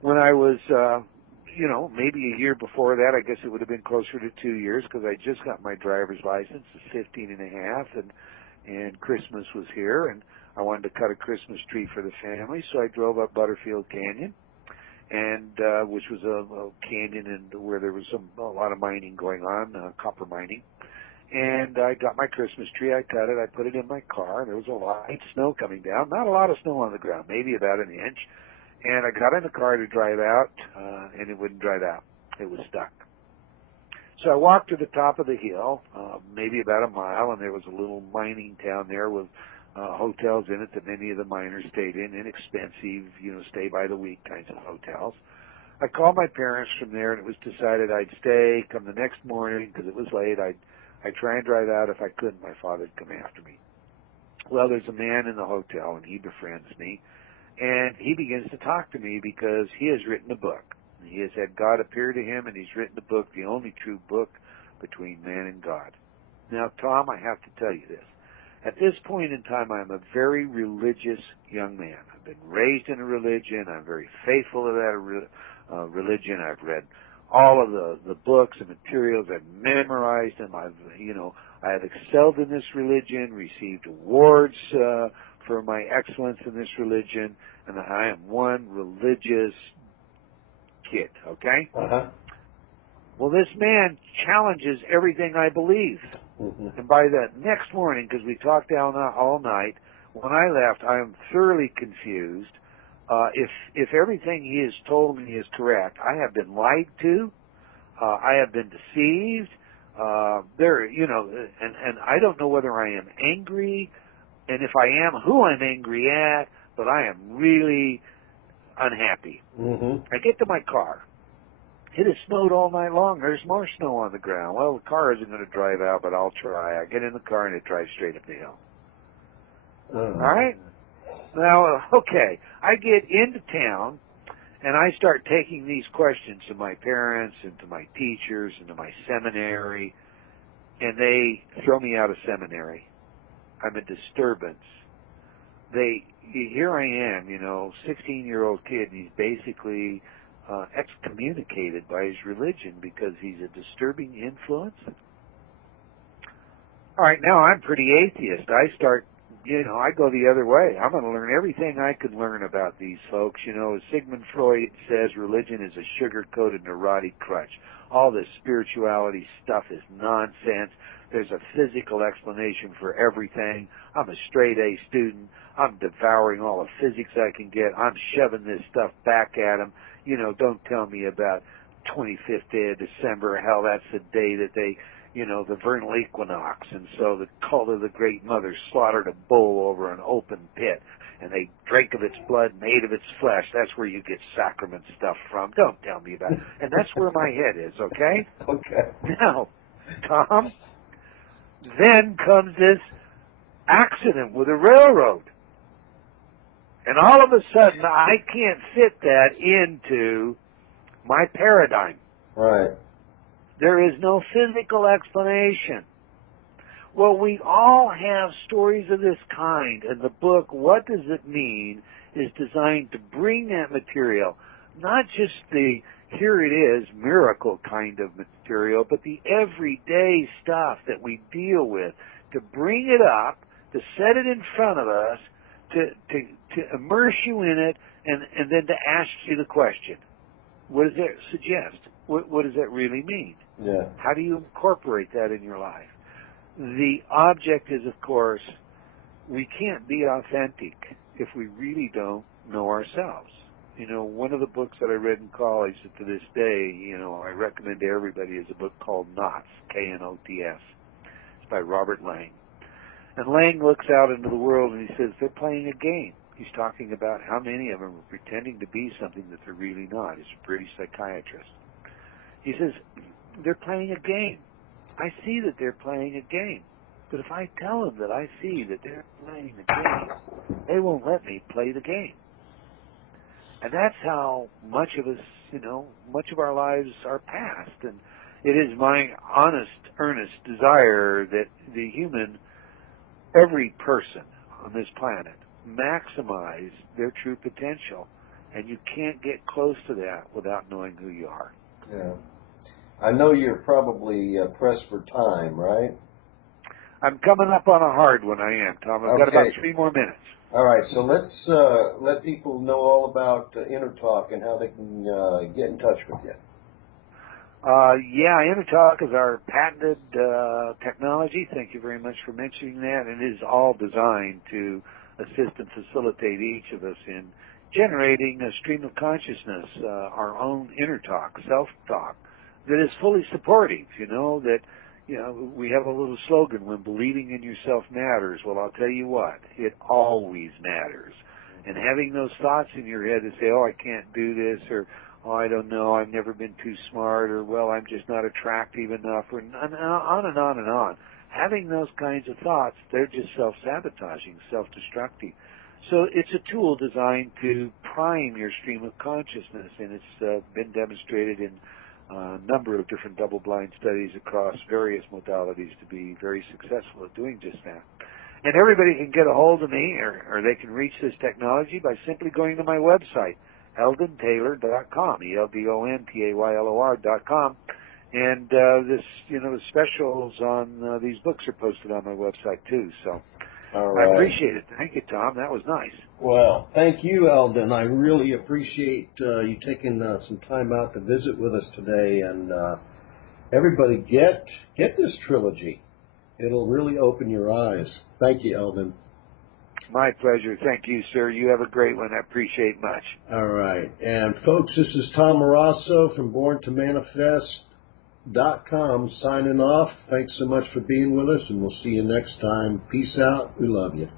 When I was, maybe a year before that, I guess it would have been closer to 2 years because I just got my driver's license at 15 and a half, and Christmas was here, and I wanted to cut a Christmas tree for the family, so I drove up Butterfield Canyon, and which was a canyon where there was a lot of mining going on, copper mining. And I got my Christmas tree, I cut it, I put it in my car, and there was a light snow coming down, not a lot of snow on the ground, maybe about an inch. And I got in the car to drive out, and it wouldn't drive out. It was stuck. So I walked to the top of the hill, maybe about a mile, and there was a little mining town there with hotels in it that many of the miners stayed in, inexpensive, stay by the week kinds of hotels. I called my parents from there, and it was decided I'd stay, come the next morning, because it was late. I'd try and drive out. If I couldn't, my father'd come after me. Well, there's a man in the hotel, and he befriends me, and he begins to talk to me because he has written a book. He has had God appear to him, and he's written a book, the only true book between man and God. Now, Tom, I have to tell you this. At this point in time, I'm a very religious young man. I've been raised in a religion. I'm very faithful to that religion. I've read all of the books and materials. I've memorized them. I have excelled in this religion, received awards for my excellence in this religion, and I am one religious kid, okay? Uh-huh. Well, this man challenges everything I believe. Mm-hmm. And by the next morning, because we talked down all night, when I left, I am thoroughly confused. If everything he has told me is correct, I have been lied to. I have been deceived. And I don't know whether I am angry, and if I am, who I'm angry at. But I am really unhappy. Mm-hmm. I get to my car. It has snowed all night long. There's more snow on the ground. Well, the car isn't going to drive out, but I'll try. I get in the car, and it drives straight up the hill. All right? Now, okay, I get into town, and I start taking these questions to my parents and to my teachers and to my seminary, and they throw me out of seminary. I'm a disturbance. Here I am, 16-year-old kid, and he's basically excommunicated by his religion because he's a disturbing influence. All right, now I'm pretty atheist. I start, I go the other way. I'm going to learn everything I could learn about these folks. As Sigmund Freud says, religion is a sugar-coated neurotic crutch. All this spirituality stuff is nonsense. There's a physical explanation for everything. I'm a straight-A student. I'm devouring all the physics I can get. I'm shoving this stuff back at them. Don't tell me about 25th day of December. Hell, that's the day that they, the vernal equinox. And so the cult of the Great Mother slaughtered a bull over an open pit. And they drank of its blood and ate of its flesh. That's where you get sacrament stuff from. Don't tell me about it. And that's where my head is, okay? Okay. Now, Tom, then comes this accident with a railroad. And all of a sudden, I can't fit that into my paradigm. Right. There is no physical explanation. Well, we all have stories of this kind, and the book, What Does It Mean, is designed to bring that material, not just the here it is, miracle kind of material, but the everyday stuff that we deal with, to bring it up, to set it in front of us, to immerse you in it, and then to ask you the question, what does that suggest? What does that really mean? Yeah. How do you incorporate that in your life? The object is, of course, we can't be authentic if we really don't know ourselves. One of the books that I read in college that to this day, I recommend to everybody is a book called Knots, K-N-O-T-S. It's by Robert Lang. And Lang looks out into the world and he says, they're playing a game. He's talking about how many of them are pretending to be something that they're really not. He's a British psychiatrist. He says, they're playing a game. I see that they're playing a game. But if I tell them that I see that they're playing a game, they won't let me play the game. And that's how much of us, much of our lives are passed. And it is my honest, earnest desire that the human, every person on this planet, maximize their true potential and you can't get close to that without knowing who you are. Yeah. I know you're probably pressed for time, right? I'm coming up on a hard one, I am, Tom. I've got about 3 more minutes. All right, so let's let people know all about InnerTalk and how they can get in touch with you. Yeah, InnerTalk is our patented technology. Thank you very much for mentioning that. It is all designed to assist and facilitate each of us in generating a stream of consciousness, our own inner talk, self-talk, that is fully supportive. We have a little slogan, when believing in yourself matters. Well, I'll tell you what, it always matters. And having those thoughts in your head that say, oh, I can't do this, or oh, I don't know, I've never been too smart, or well, I'm just not attractive enough, or on and on and on. Having those kinds of thoughts, they're just self-sabotaging, self-destructive. So it's a tool designed to prime your stream of consciousness, and it's been demonstrated in a number of different double-blind studies across various modalities to be very successful at doing just that. And everybody can get a hold of me, or they can reach this technology by simply going to my website, eldontaylor.com, ELDONTAYLOR.com. And the specials on these books are posted on my website too. So all right. I appreciate it. Thank you, Tom. That was nice. Well, thank you, Eldon. I really appreciate you taking some time out to visit with us today. And everybody, get this trilogy. It'll really open your eyes. Thank you, Eldon. My pleasure. Thank you, sir. You have a great one. I appreciate it much. All right. And folks, this is Tom Murasso from BornToManifest.com signing off. Thanks so much for being with us, and we'll see you next time. Peace out. We love you.